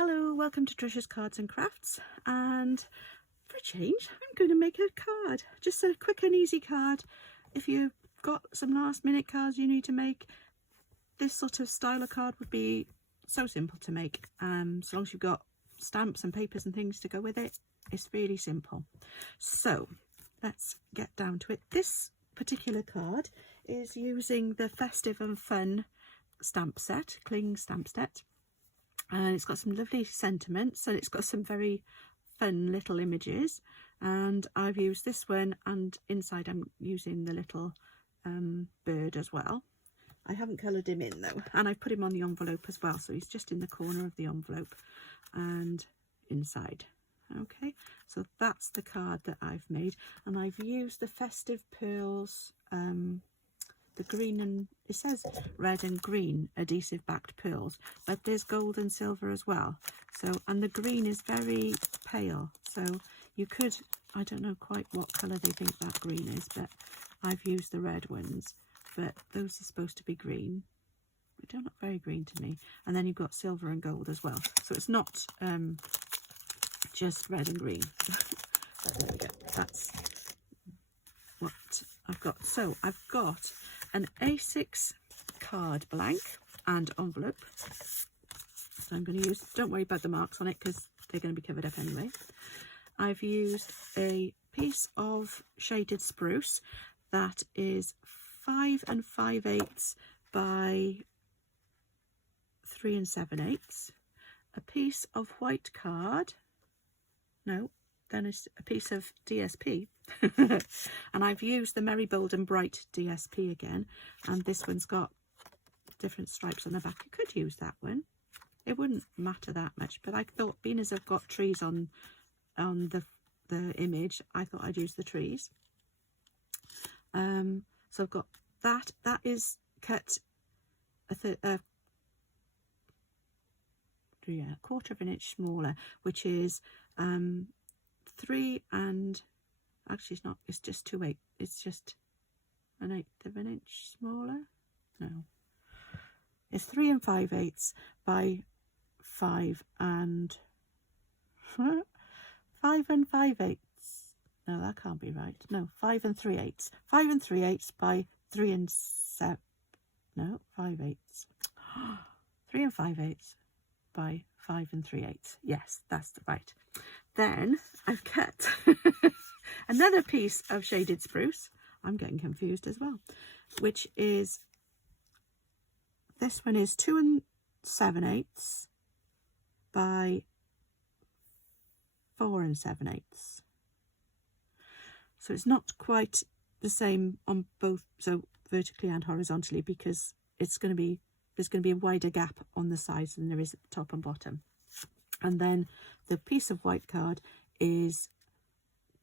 Hello, welcome to Tricia's Cards and Crafts, and for a change I'm going to make a card, just a quick and easy card. If you've got some last minute cards you need to make, this sort of style of card would be so simple to make. So long as you've got stamps and papers and things to go with it, it's really simple. So let's get down to it. This particular card is using the Festive and Fun stamp set, Kling stamp set. And it's got some lovely sentiments, and it's got some very fun little images, and I've used this one, and inside I'm using the little bird as well. I haven't coloured him in though, and I've put him on the envelope as well, so he's just in the corner of the envelope and inside. Okay, so that's the card that I've made, and I've used the Festive Pearls, the green, and it says red and green adhesive backed pearls, but there's gold and silver as well. So, and the green is very pale, so you could, I don't know quite what colour they think that green is, but I've used the red ones, but those are supposed to be green. They don't look very green to me. And then you've got silver and gold as well, so it's not just red and green. But there we go, that's what I've got. So I've got an A6 card blank and envelope. So I'm going to use, don't worry about the marks on it because they're going to be covered up anyway. I've used a piece of shaded spruce that is 5 5/8 by 3 7/8. A piece of white card, no, then it's a piece of DSP. And I've used the Merry Bold and Bright DSP again, and this one's got different stripes on the back. You could use that one, it wouldn't matter that much, but I thought, being as I've got trees on the image, I thought I'd use the trees. So I've got that is cut a quarter of an inch smaller, which is 3 and actually it's not, it's just 2/8, it's just an 1/8 of an inch smaller. No, it's 3 5/8 by 5 and 5 5/8. No, that can't be right. No, 5 3/8. 5 3/8 by 3 7. No, 5/8. 3 5/8 by 5 3/8. Yes, that's right. Then I've cut another piece of shaded spruce. I'm getting confused as well, which is, this one is 2 7/8 by 4 7/8. So it's not quite the same on both, so vertically and horizontally, because it's going to be, there's going to be a wider gap on the sides than there is at the top and bottom. And then the piece of white card is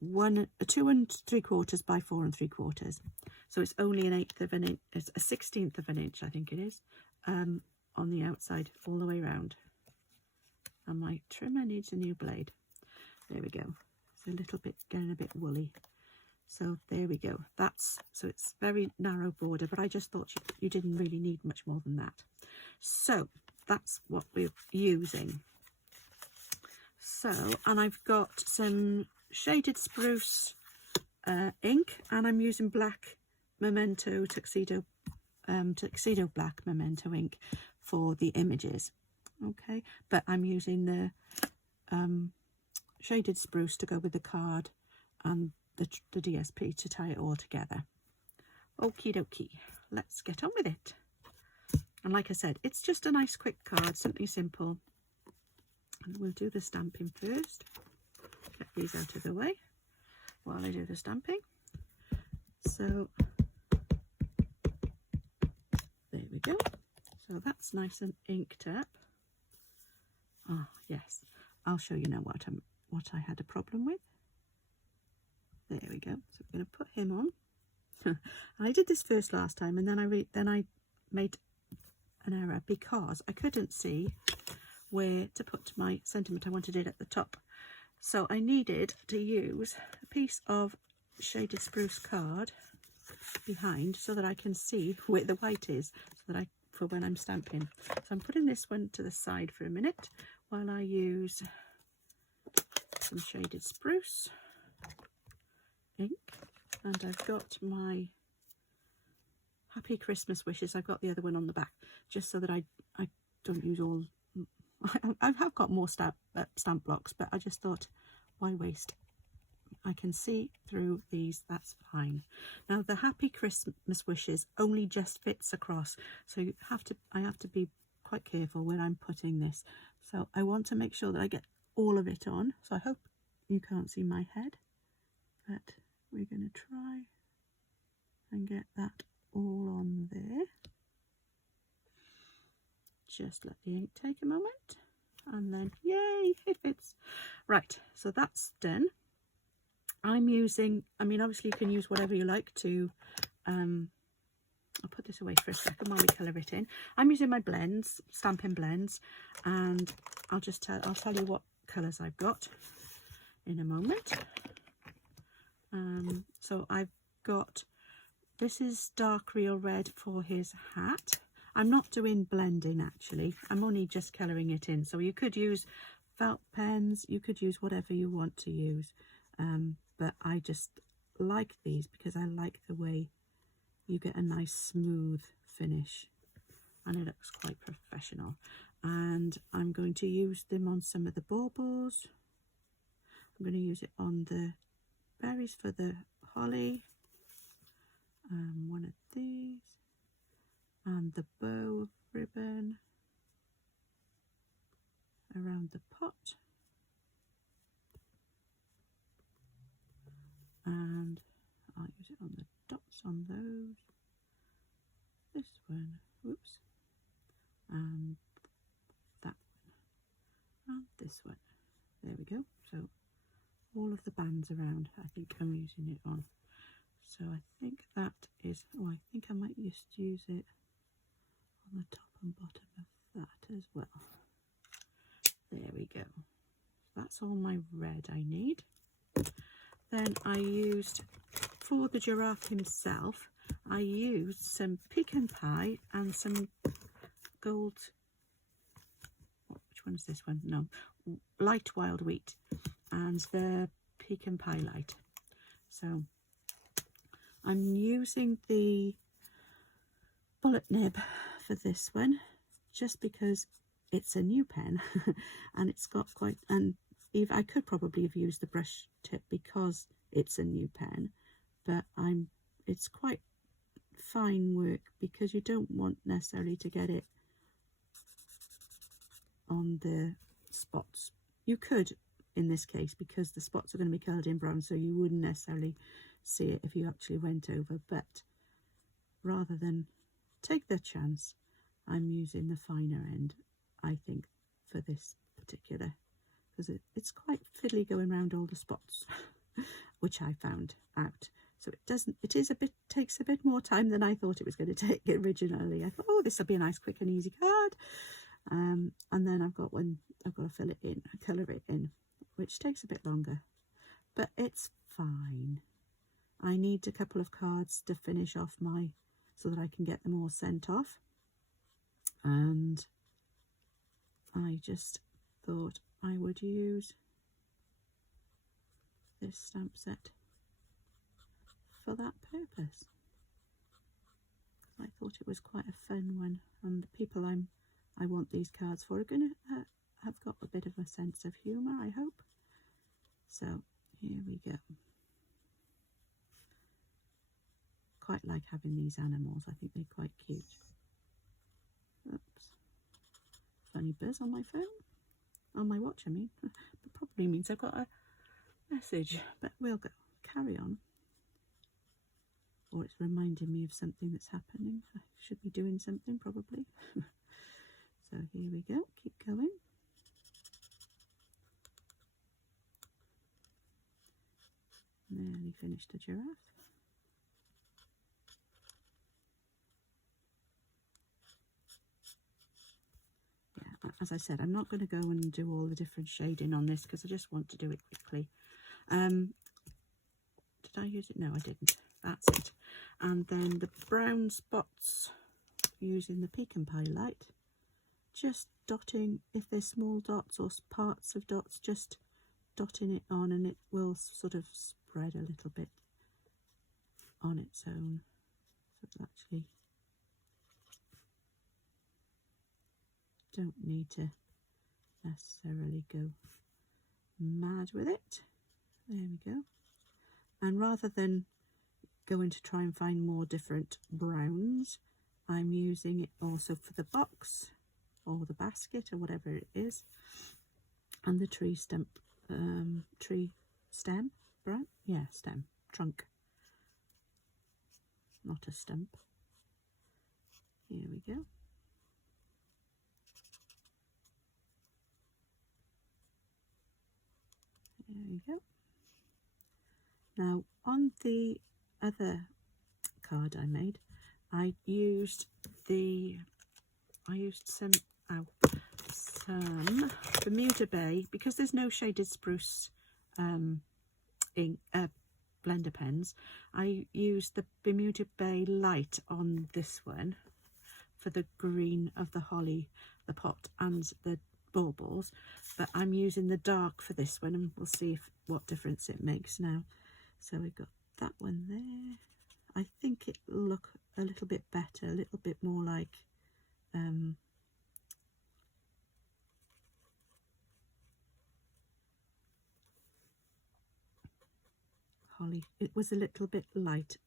2 3/4 by 4 3/4. So it's only an 1/8 of an inch, it's a 1/16 of an inch, I think it is, on the outside all the way around. And my trimmer needs a new blade. There we go. It's a little bit getting a bit woolly. So there we go. That's, so it's very narrow border, but I just thought you didn't really need much more than that. So that's what we're using. So, and I've got some shaded spruce ink, and I'm using black Memento tuxedo black Memento ink for the images. Okay, but I'm using the shaded spruce to go with the card and the DSP to tie it all together. Okie dokie, let's get on with it. And like I said, it's just a nice quick card, something simple. And we'll do the stamping first. Get these out of the way while I do the stamping. So there we go. So that's nice and inked up. Oh yes, I'll show you now what I had a problem with. There we go. So we're going to put him on. And I did this first last time, and then I made an error because I couldn't see where to put my sentiment. I wanted it at the top, so I needed to use a piece of shaded spruce card behind so that I can see where the white is, so that for when I'm stamping. So I'm putting this one to the side for a minute while I use some shaded spruce ink, and I've got my Happy Christmas wishes. I've got the other one on the back just so that I don't use all. I have got more stamp blocks, but I just thought, why waste? I can see through these, that's fine. Now the Happy Christmas wishes only just fits across, so I have to be quite careful when I'm putting this. So I want to make sure that I get all of it on. So I hope you can't see my head, but we're going to try and get that all on there. Just let the ink take a moment, and then yay, it fits. Right, so that's done. I'm using, I mean, obviously you can use whatever you like to, I'll put this away for a second while we colour it in. I'm using my blends, Stampin' Blends, and I'll tell you what colours I've got in a moment. So I've got, this is Dark Real Red for his hat. I'm not doing blending actually, I'm only just colouring it in. So you could use felt pens, you could use whatever you want to use. But I just like these because I like the way you get a nice smooth finish and it looks quite professional. And I'm going to use them on some of the baubles. I'm going to use it on the berries for the holly, one of these, and the bow ribbon around the pot. And I'll use it on the dots on those. This one, whoops, and that one, and this one. There we go. So all of the bands around, I think I'm using it on. So I think that is, oh, I think I might just use it on the top and bottom of that as well. There we go. That's all my red I need. Then I used, for the giraffe himself, I used some pecan pie and some gold, which one is this one? No, light wild wheat, and the pecan pie light. So I'm using the bullet nib for this one, just because it's a new pen and it's got quite, and I could probably have used the brush tip because it's a new pen, but it's quite fine work because you don't want necessarily to get it on the spots. You could in this case because the spots are going to be coloured in brown, so you wouldn't necessarily see it if you actually went over, but rather than take the chance, I'm using the finer end, I think, for this particular, because it's quite fiddly going around all the spots, which I found out. So takes a bit more time than I thought it was going to take originally. I thought, oh, this will be a nice, quick and easy card. And then I've got to fill it in, colour it in, which takes a bit longer, but it's fine. I need a couple of cards to finish off so that I can get them all sent off. And I just thought I would use this stamp set for that purpose. I thought it was quite a fun one, and the people I want these cards for are going to have got a bit of a sense of humour, I hope. So here we go. Quite like having these animals, I think they're quite cute. Oops. Funny buzz on my phone. On my watch, I mean. It probably means I've got a message, but we'll go. Carry on. Or it's reminding me of something that's happening. I should be doing something, probably. So here we go. Keep going. Nearly finished the giraffe. As I said, I'm not going to go and do all the different shading on this because I just want to do it quickly. Did I use it? No, I didn't. That's it. And then the brown spots, using the pecan pie light, just dotting, if there's small dots or parts of dots, just dotting it on, and it will sort of spread a little bit on its own. So it's actually don't need to necessarily go mad with it. There we go. And rather than going to try and find more different browns, I'm using it also for the box or the basket or whatever it is, and the tree stem brown, yeah, stem, trunk, not a stump. Here we go. There we go. Now on the other card I made, I used some Bermuda Bay, because there's no shaded spruce blender pens. I used the Bermuda Bay Light on this one for the green of the holly, the pot and the baubles, but I'm using the dark for this one, and we'll see what difference it makes now. So we've got that one there. I think it'll look a little bit better, a little bit more like holly. It was a little bit light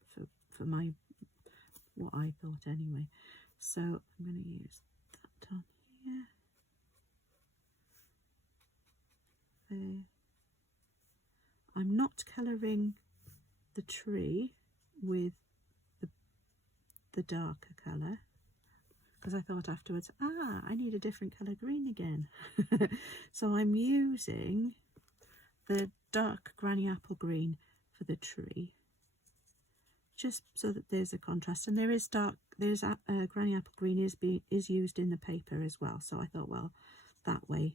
for my what I thought anyway. So I'm going to use that on here. There. I'm not colouring the tree with the darker colour, because I thought afterwards, I need a different colour green again. So I'm using the dark granny apple green for the tree, just so that there's a contrast. And there is granny apple green is used in the paper as well, so I thought, well, that way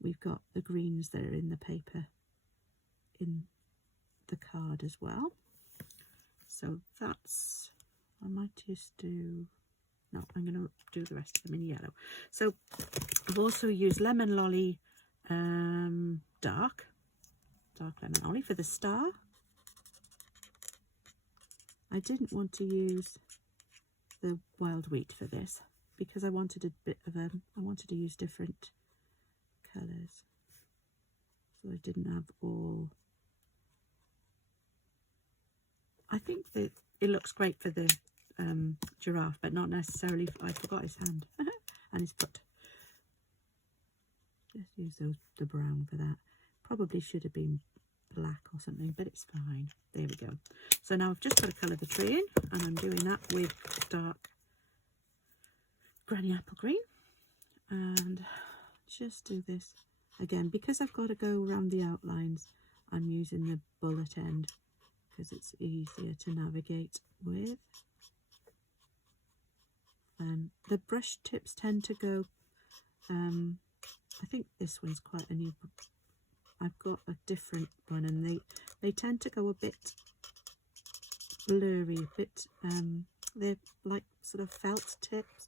we've got the greens that are in the paper in the card as well. So that's, I might just do, no, I'm going to do the rest of them in yellow. So I've also used Lemon Lolly dark Lemon Lolly for the star. I didn't want to use the wild wheat for this because I wanted a bit of I wanted to use different colours, so I didn't have all. I think that it looks great for the giraffe, but not necessarily. I forgot his hand and his foot. Just use the brown for that. Probably should have been black or something, but it's fine. There we go. So now I've just got to colour the tree in, and I'm doing that with dark granny apple green, and just do this again because I've got to go around the outlines. I'm using the bullet end because it's easier to navigate with. The brush tips tend to go, I think this one's quite a new, I've got a different one, and they tend to go a bit blurry, a bit, they're like sort of felt tips,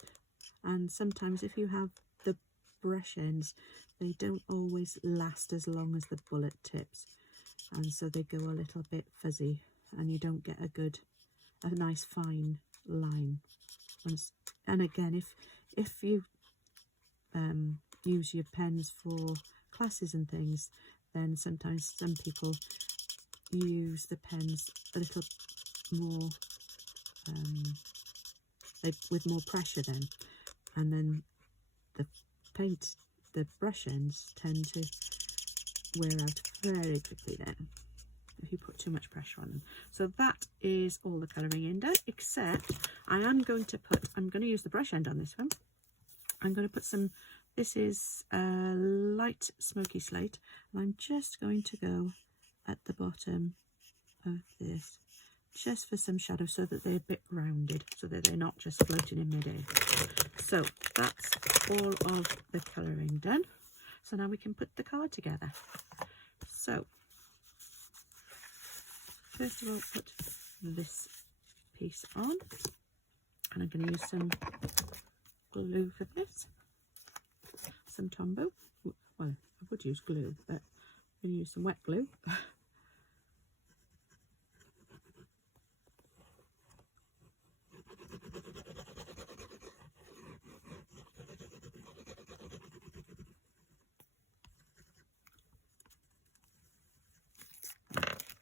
and sometimes if you have the brush ends, they don't always last as long as the bullet tips, and so they go a little bit fuzzy and you don't get a nice fine line. And again, if you use your pens for classes and things, then sometimes some people use the pens a little more with more pressure then, and then the brush ends tend to wear out very quickly then if you put too much pressure on them. So that is all the colouring in done, except I'm going to use the brush end on this one. I'm going to put some, this is light smoky slate, and I'm just going to go at the bottom of this just for some shadow so that they're a bit rounded, so that they're not just floating in midair. So that's all of the colouring done. So now we can put the card together. So first of all, put this piece on, and I'm going to use some glue for this. some Tombow. Well, I would use glue, but I'm going to use some wet glue.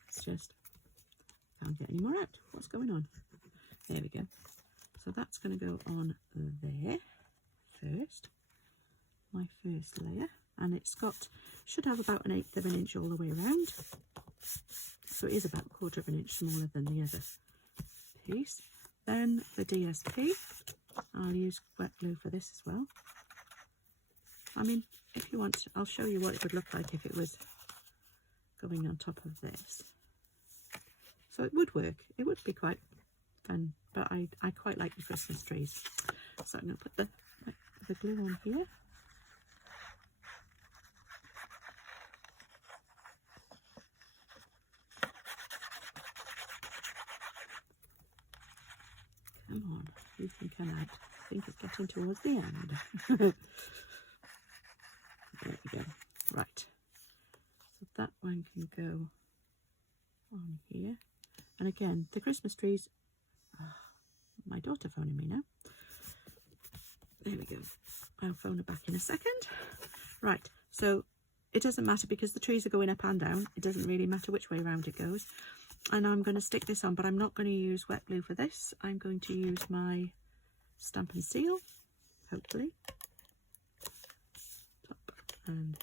It's just, can't get any more out. What's going on? There we go. So that's going to go on there first, my first layer, and it's got, should have about 1/8 of an inch all the way around, so it is about 1/4 of an inch smaller than the other piece. Then the DSP, I'll use wet glue for this as well. I mean, if you want, I'll show you what it would look like if it was going on top of this. So it would work, it would be quite fun, but I quite like the Christmas trees. So I'm going to put the glue on here. Come on, you can come out. I think it's getting towards the end. There we go. Right. So that one can go on here. And again, the Christmas trees, my daughter phoning me now. There we go. I'll phone her back in a second. Right, so it doesn't matter because the trees are going up and down. It doesn't really matter which way around it goes. And I'm going to stick this on, but I'm not going to use wet glue for this. I'm going to use my Stamp and Seal, hopefully. Top and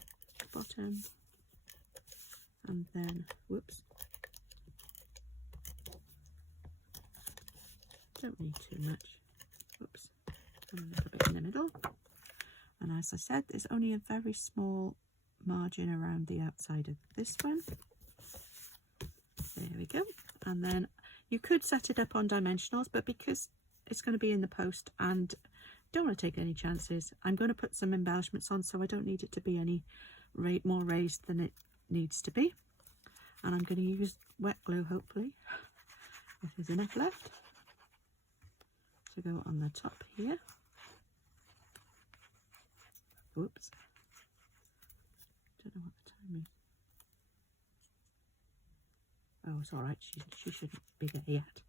bottom. And then, whoops. Don't need too much. Whoops. And a little bit in the middle. And as I said, there's only a very small margin around the outside of this one. There we go. And then you could set it up on dimensionals, but because it's going to be in the post and don't want to take any chances, I'm going to put some embellishments on so I don't need it to be any more raised than it needs to be. And I'm going to use wet glue, hopefully, if there's enough left, to go on the top here. Whoops. Don't know what the time is. Oh, it's all right. She shouldn't be there yet.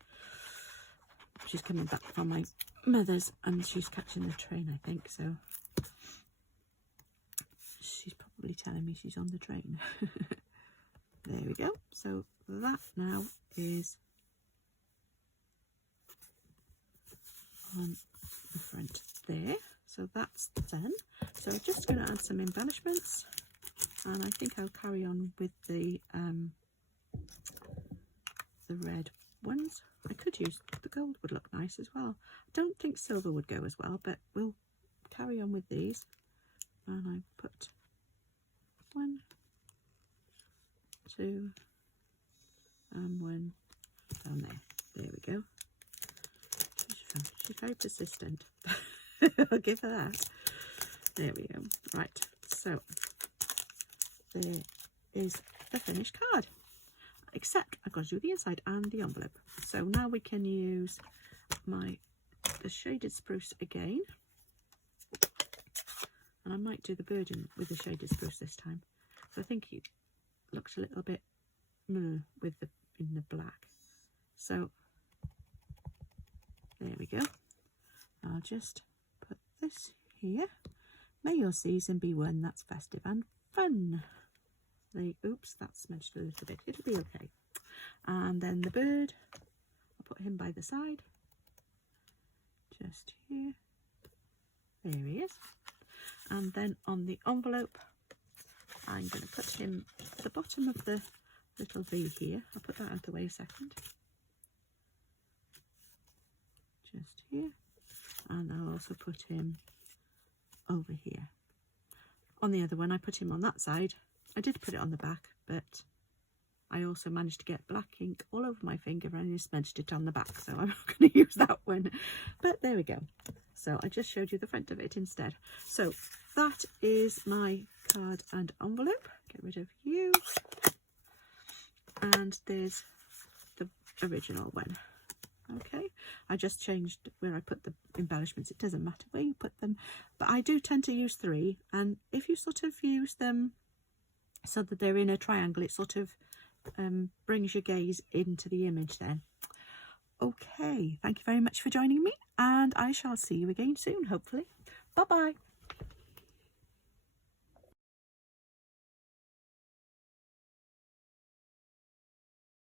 She's coming back from my mother's and she's catching the train, I think. So she's probably telling me she's on the train. There we go. So that now is on the front there. So that's done. So I'm just going to add some embellishments, and I think I'll carry on with the red ones. I could use the gold, would look nice as well. I don't think silver would go as well, but we'll carry on with these. And I put 1, 2, and 1 down there. There we go. She's very persistent. I'll give her that. There we go. Right, so there is the finished card. Except I've got to do the inside and the envelope. So now we can use the shaded spruce again. And I might do the bird with the shaded spruce this time. So I think it looks a little bit in the black. So there we go. I'll just put this here. May your season be one that's festive and fun. Oops, that smudged a little bit. It'll be okay. And then the bird, I'll put him by the side. Just here. There he is. And then on the envelope, I'm going to put him at the bottom of the little V here. I'll put that out of the way a second. Just here. And I'll also put him over here. On the other one, I put him on that side. I did put it on the back, but I also managed to get black ink all over my finger and I smudged it on the back, so I'm not going to use that one. But there we go. So I just showed you the front of it instead. So that is my card and envelope. Get rid of you. And there's the original one. Okay, I just changed where I put the embellishments. It doesn't matter where you put them, but I do tend to use 3, and if you sort of use them so that they're in a triangle, it sort of brings your gaze into the image then. Okay, thank you very much for joining me, and I shall see you again soon, hopefully. Bye bye.